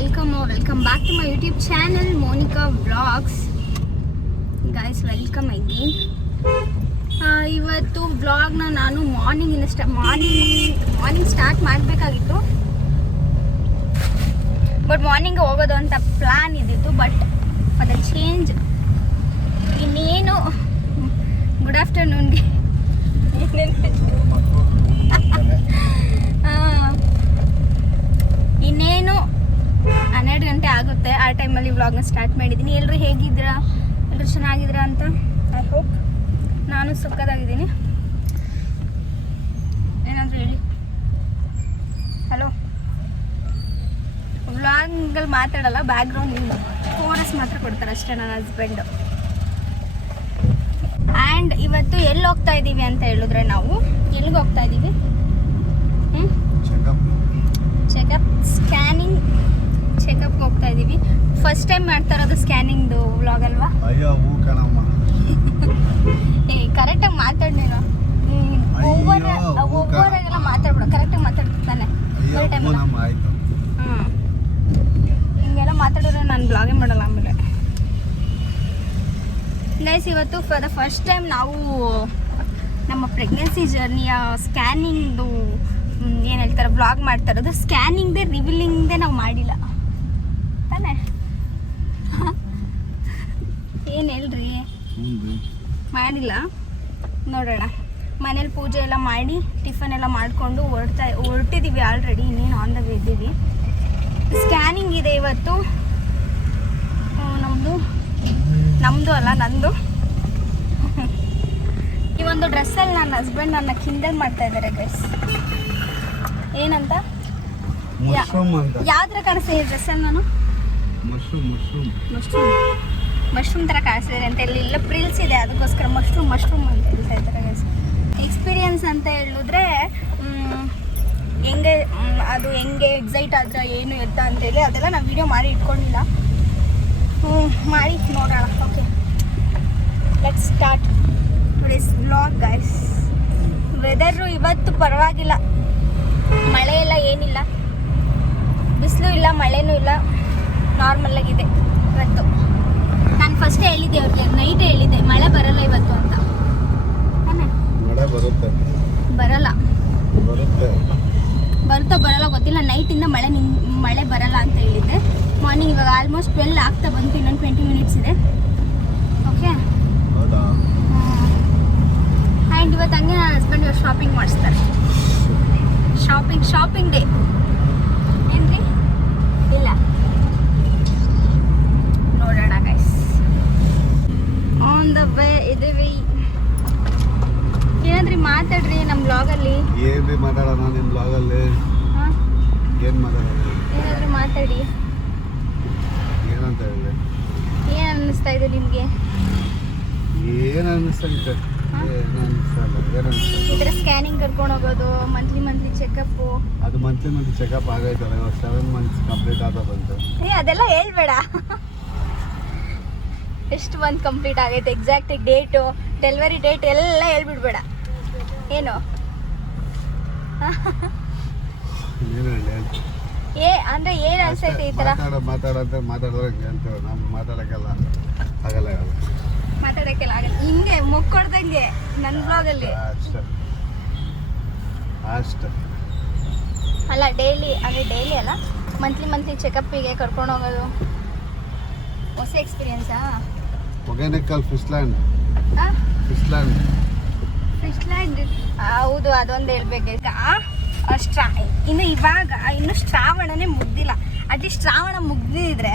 welcome back to my YouTube channel Monica Vlogs. Guys, welcome again. ಇವತ್ತು ವ್ಲಾಗ್ನ ನಾನು morning start ಮಾಡಬೇಕಾಗಿತ್ತು, but morning ಹೋಗೋದು ಅಂತ ಪ್ಲ್ಯಾನ್ ಇದ್ದಿತ್ತು. ಬಟ್ ಫಾರ್ ದ ಚೇಂಜ್ ಇನ್ನೇನು ಗುಡ್ ಆಫ್ಟರ್ನೂನ್ಗೆ ಇನ್ನೇನು 12 ಗಂಟೆ ಆಗುತ್ತೆ. ಆ ಟೈಮಲ್ಲಿ ವ್ಲಾಗ್ನ ಸ್ಟಾರ್ಟ್ ಮಾಡಿದ್ದೀನಿ. ಎಲ್ಲರೂ ಹೇಗಿದ್ದೀರಾ? ಎಲ್ಲರೂ ಚೆನ್ನಾಗಿದ್ದೀರಾ ಅಂತ ಐ ಹೋಪ್. ನಾನು ಸುಖದಾಗಿದ್ದೀನಿ. ಏನಾದರೂ ಹೇಳಿ. ಹಲೋ. ವ್ಲಾಗಲ್ಲಿ ಮಾತಾಡಲ್ಲ, ಬ್ಯಾಕ್ಗ್ರೌಂಡ್ ಕೋರಸ್ ಮಾತ್ರ ಕೊಡ್ತಾರೆ ಅಷ್ಟೇ ನನ್ನ ಹಸ್ಬೆಂಡು. ಆ್ಯಂಡ್ ಇವತ್ತು ಎಲ್ಲಿ ಹೋಗ್ತಾ ಇದ್ದೀವಿ ಅಂತ ಹೇಳಿದ್ರೆ, ನಾವು ಎಲ್ಲಿಗೆ ಹೋಗ್ತಾ ಇದ್ದೀವಿ? ಚೆಕಪ್ಗೆ ಹೋಗ್ತಾ ಇದ್ದೀವಿ. ಫಸ್ಟ್ ಟೈಮ್ ಮಾಡ್ತಾ ಇರೋದು ಸ್ಕ್ಯಾನಿಂಗ್ದು ವ್ಲಾಗ್ ಅಲ್ವಾ? ಕರೆಕ್ಟಾಗಿ ಮಾತಾಡಿ ನೀನು. ಒಬ್ಬರಾಗೆಲ್ಲ ಮಾತಾಡ್ಬಿಡ, ಕರೆಕ್ಟಾಗಿ ಮಾತಾಡ್ತಾನೆ ಹಿಂಗೆಲ್ಲ ಮಾತಾಡಿದ್ರೆ ನಾನು ಬ್ಲಾಗೇ ಮಾಡಲ್ಲ ಆಮೇಲೆ. ಗೈಸ್, ಇವತ್ತು ಫಾರ್ ದ ಫಸ್ಟ್ ಟೈಮ್ ನಾವು ನಮ್ಮ ಪ್ರೆಗ್ನೆನ್ಸಿ ಜರ್ನಿಯ ಸ್ಕ್ಯಾನಿಂಗ್ದು ಏನು ಹೇಳ್ತಾರೆ ವ್ಲಾಗ್ ಮಾಡ್ತಾ ಇರೋದು. ಸ್ಕ್ಯಾನಿಂಗ್ದೇ ರಿವೀಲಿಂಗ್ದೇ ನಾವು ಮಾಡಿಲ್ಲ ತಾನೇ? ಏನು ಹೇಳ್ರಿ, ಮಾಡಿಲ್ಲ. ನೋಡೋಣ. ಮನೇಲಿ ಪೂಜೆ ಎಲ್ಲ ಮಾಡಿ ಟಿಫನ್ ಎಲ್ಲ ಮಾಡಿಕೊಂಡು ಹೊರಟಿದ್ದೀವಿ ಆಲ್ರೆಡಿ. ಇನ್ನೇನು ಆನ್ ದ ವೇ ಇದ್ದೀವಿ. ಸ್ಕ್ಯಾನಿಂಗ್ ಇದೆ ಇವತ್ತು. ನಮ್ಮದು ಅಲ್ಲ, ನಂದು. ಈ ಒಂದು ಡ್ರೆಸ್ಸಲ್ಲಿ ನನ್ನ ಹಸ್ಬೆಂಡ್ ನನ್ನ ಕಿಂಡಲ್ ಮಾಡ್ತಾ ಇದ್ದಾರೆ ಗೈಸ್. ಏನಂತ ಯಾವ್ದ್ರ ಕಾಣಿಸ್ತಾ ಇದೆ ಡ್ರೆಸ್ಸಲ್ಲಿ? ನಾನು ಮಶ್ರೂಮ್ ಥರ ಕಾಣಿಸ್ತಿದೆ ಅಂತ ಇಲ್ಲ ಪ್ರಿಲ್ಸ್ ಇದೆ, ಅದಕ್ಕೋಸ್ಕರ ಮಶ್ರೂಮ್ ಅಂತ ಹೇಳ್ತಾ ಇದ್ದಾರೆ ಗೈಸ್. ಎಕ್ಸ್ಪೀರಿಯನ್ಸ್ ಅಂತ ಹೇಳಿದ್ರೆ ಹೆಂಗೆ ಎಕ್ಸೈಟ್ ಆದ್ರೆ ಏನು ಎತ್ತ ಅಂತೇಳಿ ಅದೆಲ್ಲ ನಾವು ವಿಡಿಯೋ ಮಾಡಿ ಇಟ್ಕೊಂಡಿಲ್ಲ. ಮಾಡಿ ನೋಡೋಣ. Okay, let's start today's vlog guys. Weather ಇವತ್ತು ಪರವಾಗಿಲ್ಲ, ಮಳೆ ಎಲ್ಲ ಏನಿಲ್ಲ, ಬಿಸಿಲು ಇಲ್ಲ, ಮಳೆನೂ ಇಲ್ಲ, ನಾರ್ಮಲಾಗಿದೆ ಇವತ್ತು. ನಾನು ಫಸ್ಟೇ ಹೇಳಿದ್ದೆ ಅವ್ರಿಗೆ, ನೈಟೇ ಹೇಳಿದ್ದೆ ಮಳೆ ಬರಲ್ಲ ಇವತ್ತು ಅಂತ. ಬರಲ್ಲ ಗೊತ್ತಿಲ್ಲ. ನೈಟಿಂದ ಮಳೆ ಬರಲ್ಲ ಅಂತ ಹೇಳಿದ್ದೆ. ಮಾರ್ನಿಂಗ್ ಇವಾಗ ಆಲ್ಮೋಸ್ಟ್ 12 ಆಗ್ತಾ ಬಂತು, ಇನ್ನೊಂದು 20 ಮಿನಿಟ್ಸ್ ಇದೆ. ಓಕೆ. ಆ್ಯಂಡ್ ಇವತ್ತು ಹಂಗೆ ನನ್ನ ಹಸ್ಬೆಂಡ್ ಇವಾಗ ಶಾಪಿಂಗ್ ಮಾಡಿಸ್ತಾರೆ. ಶಾಪಿಂಗ್ ಡೇ ಏನ್ರಿ? ಇಲ್ಲ, ನೋಡೋಣ ಗೈಸ್. ಆನ್ ದ ವೇ ಇದೀವಿ. ಏನಾದ್ರಿ ಮಾತಾಡ್ರಿ ನಮ್ಮ ಬ್ಲಾಗಲ್ಲಿ. ಏನ್ರಿ ಮಾತಾಡೋಣ ನಿಮ್ಮ ಬ್ಲಾಗಲ್ಲಿ? ಏನು ಮಾತಾಡೋಣ? ಏನಾದರೂ ಮಾತಾಡಿ. ಏನಂತ ಹೇಳಿದೆ? ಏನು ಅನ್ನಿಸ್ತಾ ಇದೆ ನಿಮಗೆ? ಏನು ಅನ್ನಿಸ್ತಾ ಇದೆ? ಈ ಥರ ಸ್ಕ್ಯಾನಿಂಗ್ ಕರ್ಕೊಂಡು ಹೋಗೋದು, ಮಂತ್ಲಿ ಚೆಕಪ್ಪು. ಅದು ಮಂತ್ಲಿ ಚೆಕಪ್ ಆಗೈತಲ್ಲ, ಇವಾಗ 7 ಮಂತ್ಸ್ ಕಂಪ್ಲೀಟ್ ಆದ ಬಂತು. ಅದೆಲ್ಲ ಹೇಳ್ಬೇಡ. ಎಷ್ಟು ಮಂತ್ ಕಂಪ್ಲೀಟ್ ಆಗೈತೆ, ಎಕ್ಸಾಕ್ಟ್ ಡೇಟು, ಡೆಲಿವರಿ ಡೇಟ್ ಎಲ್ಲ ಹೇಳ್ಬಿಡ್ಬೇಡ. ಏನು ಅಂದ್ರೆ ಏನು ಅನ್ಸೈತೆ ಈ ಥರ ಮಾತಾಡಿದ್ರೆ ಹೇಳ್ತೇವೆ. ನಾವು ಮಾತಾಡೋಕ್ಕೆಲ್ಲ ಆಗಲ್ಲ. ಹಿಂಗೆ ಮುಕ್ಕೊಡ್ದಂಗೆ ನನ್ನ ಬ್ಲಾಗಲ್ಲಿ ಅಷ್ಟೇ ಅಲ್ಲ. ಡೈಲಿ ಅಲ್ಲ, ಮಂತ್ಲಿ ಚೆಕಪ್ಪಿಗೆ ಕರ್ಕೊಂಡು ಹೋಗೋದು ಹೊಸ ಎಕ್ಸ್ಪೀರಿಯನ್ಸಾ? ಒಗ್ಯಾನಿಕಲ್ ಫಿಶ್ಲ್ಯಾಂಡ್. ಹೌದು, ಅದೊಂದು ಹೇಳ್ಬೇಕು. ಇನ್ನು ಶ್ರಾವಣನೇ ಮುಗ್ದಿಲ್ಲ. ಅಟ್ಲೀಸ್ಟ್ ಶ್ರಾವಣ ಮುಗ್ದಿದ್ರೆ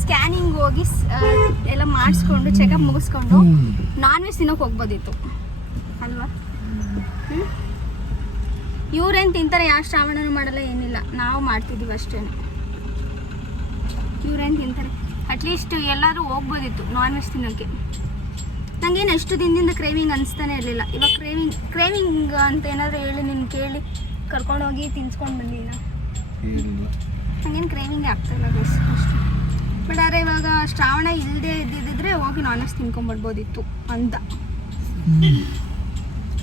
ಸ್ಕ್ಯಾನಿಂಗ್ ಹೋಗಿ ಎಲ್ಲ ಮಾಡಿಸ್ಕೊಂಡು ಚೆಕಪ್ ಮುಗಿಸ್ಕೊಂಡು ನಾನ್ ವೆಜ್ ತಿನ್ನೋಕೆ ಹೋಗ್ಬೋದಿತ್ತು ಅಲ್ವಾ? ಇವ್ರೇನು ತಿಂತಾರೆ? ಯಾವ ಶ್ರಾವಣನೂ ಮಾಡಲ್ಲ, ಏನಿಲ್ಲ. ನಾವು ಮಾಡ್ತಿದ್ದೀವಿ ಅಷ್ಟೇ. ಇವ್ರೇನು ತಿಂತಾರೆ? ಅಟ್ಲೀಸ್ಟ್ ಎಲ್ಲರೂ ಹೋಗ್ಬೋದಿತ್ತು ನಾನ್ ವೆಜ್ ತಿನ್ನೋಕ್ಕೆ. ನನಗೇನು ಎಷ್ಟು ದಿನದಿಂದ ಕ್ರೇವಿಂಗ್ ಅನಿಸ್ತಾನೆ ಇರಲಿಲ್ಲ. ಇವಾಗ ಕ್ರೇವಿಂಗ್ ಅಂತ ಏನಾದರೂ ಹೇಳಿ ನಿನ್ನ ಕೇಳಿ ಕರ್ಕೊಂಡೋಗಿ ತಿನ್ಸ್ಕೊಂಡು ಬಂದಿಲ್ಲ. ನನಗೇನು ಕ್ರೇವಿಂಗ್ ಆಗ್ತಾಯಿಲ್ಲ ಅಷ್ಟು. ಬಟ್ ಆದರೆ ಇವಾಗ ಶ್ರಾವಣ ಇಲ್ಲದೆ ಇದ್ದಿದ್ದರೆ ಹೋಗಿ ನಾನ್ ವೆಜ್ ತಿನ್ಕೊಂಡ್ಬರ್ಬೋದಿತ್ತು ಅಂತ.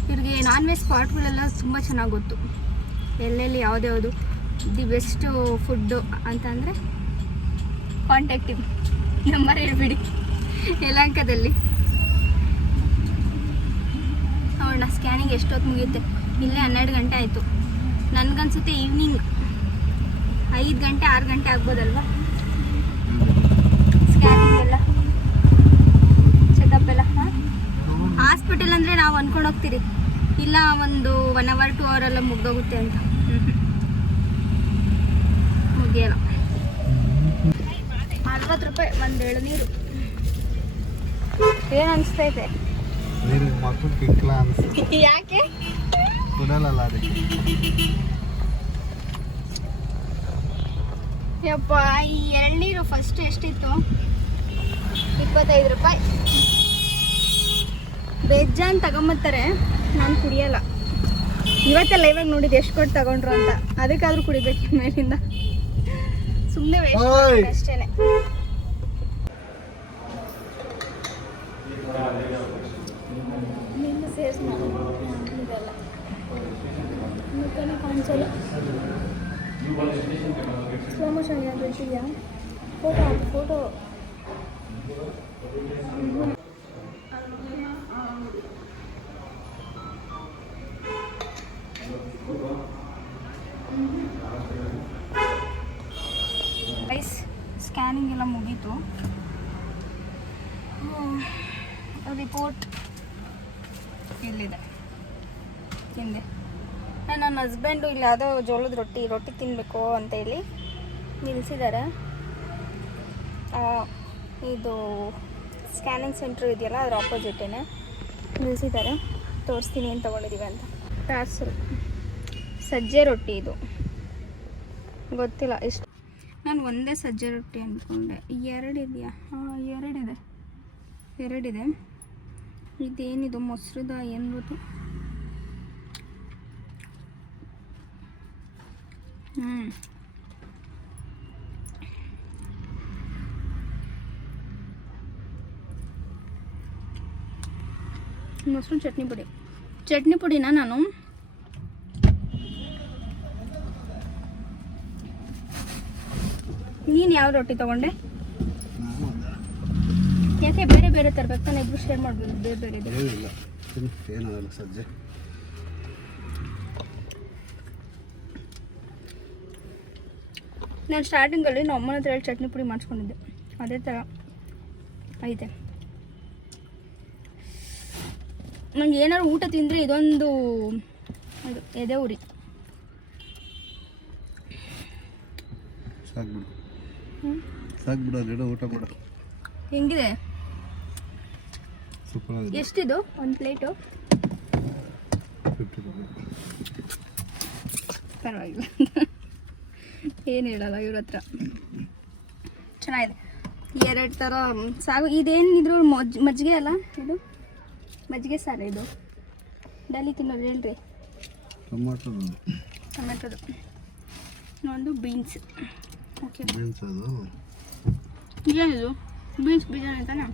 ಇವ್ರಿಗೆ ನಾನ್ ವೆಜ್ ಸ್ಪಾಟ್ಗಳೆಲ್ಲ ತುಂಬ ಚೆನ್ನಾಗಿ ಗೊತ್ತು. ಎಲ್ಲೆಲ್ಲಿ ಯಾವುದ್ಯಾವುದು ದಿ ಬೆಸ್ಟು ಫುಡ್ಡು ಅಂತಂದರೆ ಕಾಂಟ್ಯಾಕ್ಟ್ ನಂಬರ್ ಹೇಳ್ಬಿಡಿ ಯಲಹಂಕದಲ್ಲಿ. ನೋಡೋಣ ಸ್ಕ್ಯಾನಿಂಗ್ ಎಷ್ಟೊತ್ತು ಮುಗಿಯುತ್ತೆ. ಇಲ್ಲೇ 12 ಗಂಟೆ ಆಯಿತು. ನನಗನ್ಸುತ್ತೆ ಈವ್ನಿಂಗ್ 5 ಗಂಟೆ 6 ಗಂಟೆ ಆಗ್ಬೋದಲ್ವಾ ಸ್ಕ್ಯಾನಿಂಗ್ ಎಲ್ಲ, ಚೆಕಪ್ ಎಲ್ಲ. ಹಾಸ್ಪಿಟಲ್ ಅಂದರೆ ನಾವು ಅಂದ್ಕೊಂಡು ಹೋಗ್ತೀರಿ, ಇಲ್ಲ ಒಂದು 1 hour 2 hour ಎಲ್ಲ ಮುಗ್ದೋಗುತ್ತೆ ಅಂತ. ಮುಗಿಯಲ್ಲ. 40 ರೂಪಾಯಿ ಒಂದು ಎಳನೀರು. ಏನು ಅನಿಸ್ತೈತೆ? ನೀರಿಗೆ ಮಕ್ಕಳು ಕಿಕ್ಲ ಅನಿಸುತ್ತೆ. ಯಾಕೆ ಕುಡಲ್ಲ ಅದಕ್ಕೆ. ಯಪ್ಪ, ಈ ಎಳ್ನೀರು ಫಸ್ಟ್ ಎಷ್ಟಿತ್ತು? 25 ರೂಪಾಯಿ. ಬೇಜಾನ್ ತಗೊಂಬತ್ತಾರೆ, ನಾನು ಕುಡಿಯಲ್ಲ. ಇವತ್ತೆಲ್ಲ ಇವಾಗ ನೋಡಿದ್ದು ಎಷ್ಟು ಕೊಟ್ಟು ತಗೊಂಡ್ರು ಅಂತ. ಅದಕ್ಕಾದ್ರೂ ಕುಡಿಬೇಕು ಮೇಲಿಂದ, ಸುಮ್ಮನೆ ವೇಸ್ಟ್ ಅಷ್ಟೇನೆ. ನಿನ್ನ ಸೇರ್ಸ್ ಇದೆಲ್ಲ ಮುಖನೇ ಕಾಣಿಸಲ್ಲ. ಸ್ಲೋ ಮೋಷನ್ ಯಾರು ಇಟ್ಟಿದ್ಯಾ? ಫೋಟೋ ಗೈಸ್, ಸ್ಕ್ಯಾನಿಂಗ್ ಎಲ್ಲ ಮುಗೀತು. ರಿಪೋರ್ಟ್ ಇಲ್ಲಿದೆ ಹಿಂದೆ. ನನ್ನ ಹಸ್ಬೆಂಡು ಇಲ್ಲಿ ಯಾವುದೋ ಜೋಳದ ರೊಟ್ಟಿ ತಿನ್ನಬೇಕು ಅಂತ ಹೇಳಿ ನಿಲ್ಲಿಸಿದ್ದಾರೆ. ಇದು ಸ್ಕ್ಯಾನಿಂಗ್ ಸೆಂಟ್ರ್ ಇದೆಯಲ್ಲ, ಅದ್ರ ಆಪೋಸಿಟೇನೆ ನಿಲ್ಲಿಸಿದ್ದಾರೆ. ತೋರಿಸ್ತೀನಿ ಏನು ತೊಗೊಂಡಿದ್ದೀವಿ ಅಂತ. ಪಾರ್ಸಲ್ ಸಜ್ಜೆ ರೊಟ್ಟಿ. ಇದು ಗೊತ್ತಿಲ್ಲ ಎಷ್ಟು. ನಾನು ಒಂದೇ ಸಜ್ಜೆ ರೊಟ್ಟಿ ಅಂದ್ಕೊಂಡೆ. 2 ಇದೆಯಾ? ಹಾಂ, 2 ಇದೆ. ಇದೇನಿದು ಮೊಸರುದ ಏನು ಗೊತ್ತು? ಮೊಸರು ಚಟ್ನಿ ಪುಡಿನ ನಾನು ನೀನು ಯಾವ ರೊಟ್ಟಿ ತಗೊಂಡೆ? ಯಾಕೆ ಬೇರೆ ಬೇರೆ ತರಬೇಕು ತಾನೆ? ಇಬ್ರು ಶೇರ್ ಮಾಡ್ಬೋದು. ಬೇರೆ ಏನಿಲ್ಲ, ಏನಾಗಲ್ಲ ಸಜ್ಜೆ. ನಾನು ಸ್ಟಾರ್ಟಿಂಗಲ್ಲಿ ನಮ್ಮ ಅಮ್ಮನ ಹತ್ರ ಹೇಳಿ ಚಟ್ನಿ ಪುಡಿ ಮಾಡಿಸ್ಕೊಂಡಿದ್ದೆ, ಅದೇ ಥರ ಐತೆ. ನಂಗೆ ಏನಾದ್ರು ಊಟ ತಿಂದರೆ ಇದೊಂದು ಅದು ಎದೆ ಉರಿ. ಸಾಕ್ಬಿಡು ಗಿಡ ಊಟ ಮಾಡ. ಹೆಂಗಿದೆ? ಸೂಪರ್ ಆಗಿದೆ. ಎಷ್ಟಿದು ಒಂದು ಪ್ಲೇಟು? 50 ರೂಪಾಯಿ. ಪರವಾಗಿಲ್ಲ, ಏನು ಹೇಳಲ್ಲ ಇವ್ರ ಹತ್ರ. ಚೆನ್ನಾಗಿದೆ. 2 ಥರ ಸಾಗು. ಇದೇನಿದ್ರು ಮಜ್ಜಿಗೆ ಅಲ್ಲ, ಇದು ಮಜ್ಜಿಗೆ ಸಾರು. ಇದು ಡೈಲಿ ತಿನ್ನೋದು ಹೇಳ್ರಿ. ಟೊಮೆಟೊದು. ಇನ್ನೊಂದು ಬೀನ್ಸ್. Okay, beans. ಅದು ಏನಿದು? ಬೀನ್ಸ್ ಬೀಜಾನೆ ತಾನೆ?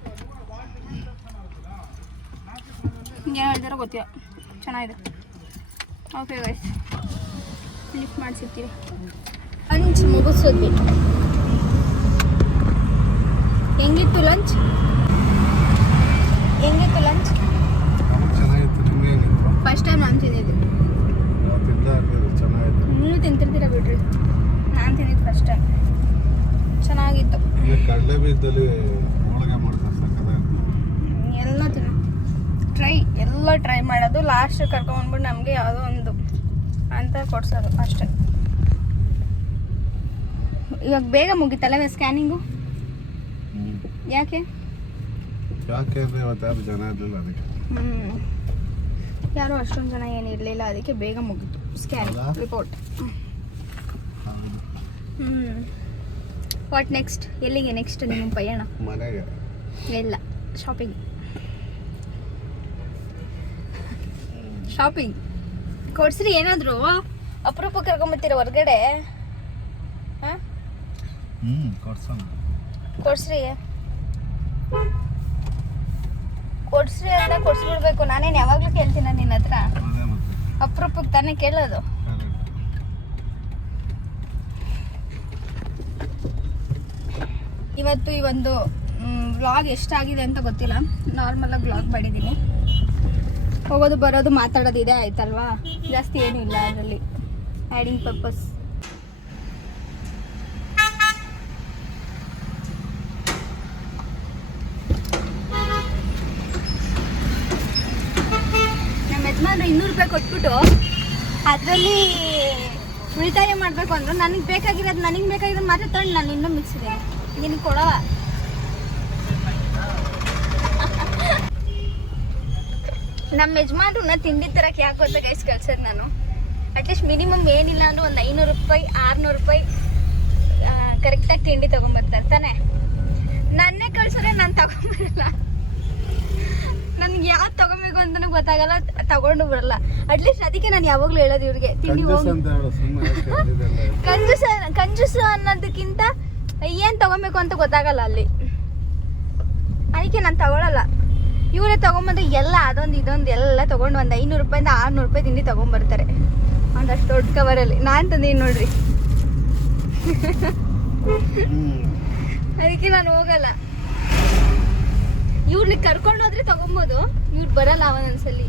ಏನು ಹೇಳ್ತಾರೋ ಗೊತ್ತಿಲ್ಲ. ಚೆನ್ನಾಗಿದೆ. ಓಕೆ ಗೈಸ್, ಲಿಫ್ಟ್ ಮಾಡಿಸಿರ್ತೀವಿ. ಲಂಚ್ ಮುಗಿಸೋದ್ವಿ. ಹೆಂಗಿತ್ತು ಲಂಚ್? ಚೆನ್ನಾಗಿತ್ತು. ನಿಮ್ಗೆ ಹೆಂಗಿತ್ತು? ಫಸ್ಟ್ ಟೈಮ್ ನಾನು ತಿಂದಿದ್ದು. ಚೆನ್ನಾಗಿತ್ತು. ನೀವು ತಿಂತಿರ್ತೀರ ಬಿಡ್ರಿ, ನಾನು ತಿಂದಿದ್ದು ಫಸ್ಟ್ ಟೈಮ್. ಚೆನ್ನಾಗಿತ್ತು. ಕಡಲೆ ಬೀಜದಲ್ಲಿ ಹೋಳಿಗೆ ಮಾಡ್ತಾರೆ, ಸಕ್ಕತ್ತಾಗಿ. ಎಲ್ಲ ಟ್ರೈ ಮಾಡೋದು. ಲಾಸ್ಟ್ ಕರ್ಕೊಂಡ್ಬಂದ್ಬಿಟ್ಟು ನಮಗೆ ಯಾವುದೋ ಒಂದು ಅಂತ ಕೊಡ್ಸೋದು ಅಷ್ಟೇ. ಇವಾಗ ಬೇಗ ಮುಗಿತಲ್ಲ ಸ್ಕ್ಯಾನಿಂಗು? ಯಾಕೆ ಅಂದ್ರೆ ಇವತ್ತು ಯಾರು ಜನ ಇರಲಿಲ್ಲ ಅದಕ್ಕೆ. ಯಾರು ಅಷ್ಟೊಂದು ಜನ ಏನಿರಲಿಲ್ಲ, ಅದಕ್ಕೆ ಬೇಗ ಮುಗೀತು ಸ್ಕ್ಯಾನಿಂಗ್ ರಿಪೋರ್ಟ್. What next? ಎಲ್ಲಿಗೆ ನೆಕ್ಸ್ಟ್ ನಿಮ್ಮ ಪಯಣ? ಮನೆಗೆ. ಇಲ್ಲ, ಶಾಪಿಂಗ್ ಕೊಡ್ಸ್ರಿ. ಏನಾದರೂ ಅಪರೂಪ ಕರ್ಕೊಂಬತ್ತೀರ ಹೊರಗಡೆ? ಹಾಂ, ಕೊಡ್ಸ್ರಿ ಅಂತ ಕೊಡ್ಸ್ಬಿಡ್ಬೇಕು. ನಾನೇನು ಯಾವಾಗಲೂ ಕೇಳ್ತೀನ ನಿನ್ನ ಹತ್ರ? ಅಪರೂಪಕ್ಕೆ ತಾನೇ ಕೇಳೋದು. ಇವತ್ತು ಈ ಒಂದು ವ್ಲಾಗ್ ಎಷ್ಟಾಗಿದೆ ಅಂತ ಗೊತ್ತಿಲ್ಲ, ನಾರ್ಮಲಾಗಿ ವ್ಲಾಗ್ ಮಾಡಿದ್ದೀನಿ. ಹೋಗೋದು ಬರೋದು ಮಾತಾಡೋದಿದೆ ಆಯ್ತಲ್ವಾ, ಜಾಸ್ತಿ ಏನೂ ಇಲ್ಲ ಅದರಲ್ಲಿ, ಆ್ಯಡಿಂಗ್ ಪರ್ಪಸ್. ನಮ್ಮ ಯಜಮಾನ್ರು 200 ರೂಪಾಯಿ ಕೊಟ್ಬಿಟ್ಟು ಅದರಲ್ಲಿ ಉಳಿತಾಯ ಮಾಡಬೇಕು ಅಂದ್ರು. ನನಗೆ ಬೇಕಾಗಿರೋದು ಮಾತ್ರ ತಗೊಂಡು ನಾನು ಇನ್ನೂ ಮಿಕ್ಸಿದೆ ನಿನಗೆ ಕೊಡೋಲ್ಲ. ನಮ್ಮ ಯಜಮಾನ್ರನ್ನ ತಿಂಡಿ ತರಕ್ಕೆ ಯಾಕೆ ಅಂತ ಗೈಸ್ ಕಳ್ಸೋದು ನಾನು. ಅಟ್ಲೀಸ್ಟ್ ಮಿನಿಮಮ್ ಏನಿಲ್ಲ ಅಂದ್ರೆ ಒಂದು 500 ರೂಪಾಯಿ 600 ರೂಪಾಯಿ ಕರೆಕ್ಟಾಗಿ ತಿಂಡಿ ತೊಗೊಂಬರ್ತಾರೆ ತಾನೇ. ನನ್ನೇ ಕಳ್ಸೋರೆ ನಾನು ತಗೊಂಬರಲ್ಲ, ನನ್ಗೆ ಯಾವ್ದು ತಗೊಬೇಕು ಅಂತಲೂ ಗೊತ್ತಾಗಲ್ಲ, ತಗೊಂಡು ಬರಲ್ಲ. ಅಟ್ಲೀಸ್ಟ್ ಅದಕ್ಕೆ ನಾನು ಯಾವಾಗಲೂ ಹೇಳೋದು ಇವ್ರಿಗೆ, ತಿಂಡಿ ಹೋಗಿ ಕಂಜೂಸ ಅನ್ನೋದಕ್ಕಿಂತ ಏನು ತಗೊಬೇಕು ಅಂತ ಗೊತ್ತಾಗಲ್ಲ ಅಲ್ಲಿ, ಅದಕ್ಕೆ ನಾನು ತಗೊಳ್ಳಲ್ಲ. ಇವರೇ ತೊಗೊಂಬಂದ್ರೆ ಎಲ್ಲ ಅದೊಂದು ಇದೊಂದು ಎಲ್ಲ ತೊಗೊಂಡು ಒಂದು 500 ರೂಪಾಯಿಂದ 600 ರೂಪಾಯಿ ತಿಂಡಿ ತೊಗೊಂಬರ್ತಾರೆ ಒಂದಷ್ಟು ದೊಡ್ಡ ಕವರಲ್ಲಿ. ನಾನು ತಂದೀನಿ ನೋಡ್ರಿ. ಅದಕ್ಕೆ ನಾನು ಹೋಗಲ್ಲ. ಇವ್ರನ್ನ ಕರ್ಕೊಂಡು ಹೋದ್ರೆ ತೊಗೊಬೋದು, ಇವ್ರು ಬರಲ್ಲ ಒಂದೊಂದ್ಸಲಿ.